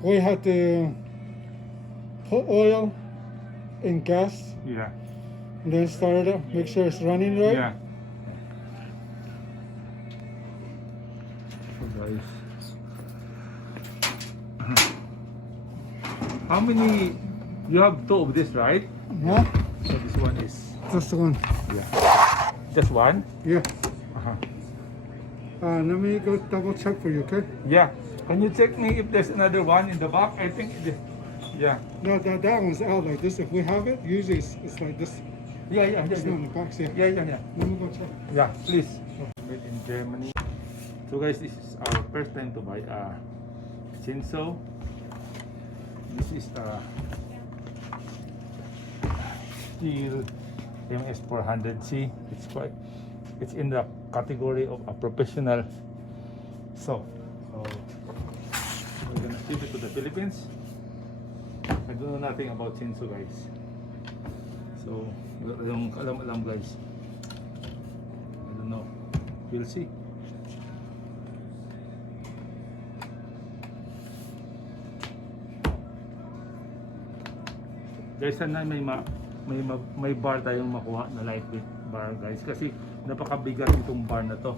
We had to put oil and gas. Yeah. And then start it up. Make sure it's running right. Yeah. So guys, how many? You have two of this, right? Yeah. So this one is. That's the one. Yeah. Just one. Yeah. Uh-huh. Let me go double check for you, okay? Yeah. Can you check me if there's another one in the back? I think. Yeah. No, that one's out like this. If we have it, usually it's like this. Yeah. It's not in the box here. Yeah. Let me go check. Yeah, please. Made in Germany. So guys, this is our first time to buy a chainsaw. This is a STIHL MS 400C. It's in the category of a professional saw. So we're gonna ship it to the Philippines. I don't know nothing about chainsaw, guys. So alam guys. I don't know. We'll see. Guys, sana may bar tayong makuha na lightweight bar, guys, kasi napakabigat itong bar na to.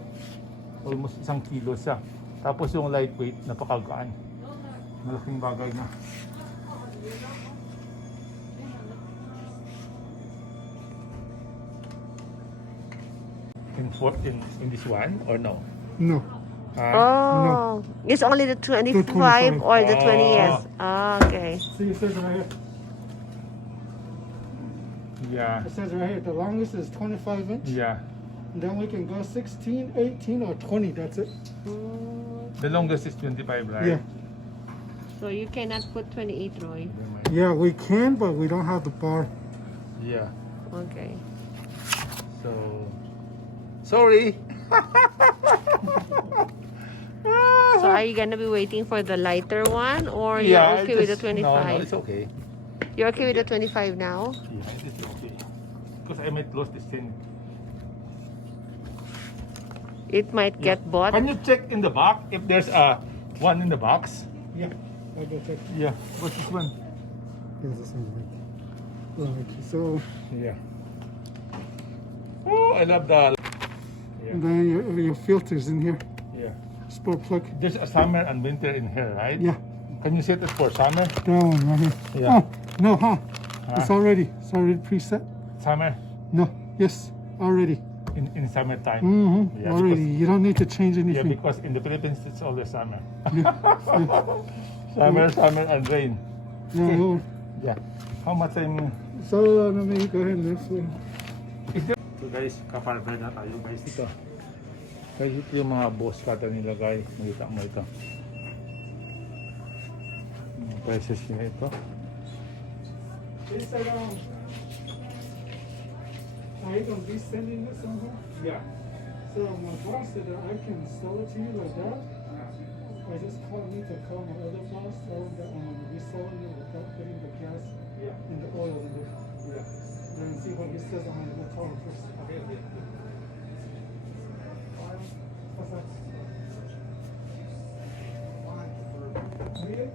Almost 1 kilo siya. Tapos yung lightweight napakagaan. Malaking bagay na. In this one or no? No. No. It's only the 25 or the 20 years. Okay. See, it says right here. Yeah. It says right here, the longest is 25 inch. Yeah. And then we can go 16, 18, or 20. That's it. The longest is 25, right? Yeah. So you cannot put 28, Roy. Yeah, we can, but we don't have the bar. Yeah. Okay. So, sorry. So are you gonna be waiting for the lighter one, or you're okay with the 25? No, it's okay. You're okay with the 25 now? Yeah, it's okay. Because I might lose this thing. It might get bought. Can you check in the back if there's a one in the box? Yeah. I'll go check. Yeah. What's this one? Here's this one. Like, so, Yeah. Oh, I love the. Yeah. and then your filters in here. Yeah. Spark plug. There's a summer and winter in here, right? Yeah. Can you set it for summer? That one right here. Yeah. Oh, no, huh? It's already preset. Summer No. Yes. Already. in summertime. Mm-hmm. Yeah, Already. because- You don't need to change Yeah, anything. because in the Philippines it's always summer. Yeah. Summer and rain. Yeah, well, Yeah. How much time? so let me go ahead and this one. So guys, kaparber na tayo guys ito. Guys, ito yung mga boss cutter nila guys. Makita mo ito. Yung prices nila ito. It's are you gonna be sending this somewhere? Yeah. So my boss said that I can sell it to you like that. I just need to call my other boss, tell him that I'm gonna be selling it without putting the gas and the oil in it. Yeah. Then see what he says. I'm gonna go call him first. Okay. What's that? Need it?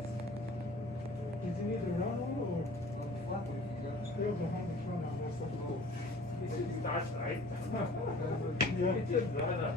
Did you need the run on or? There's a Honda run on that stuff. This is starts, right? Yeah. It's a brother.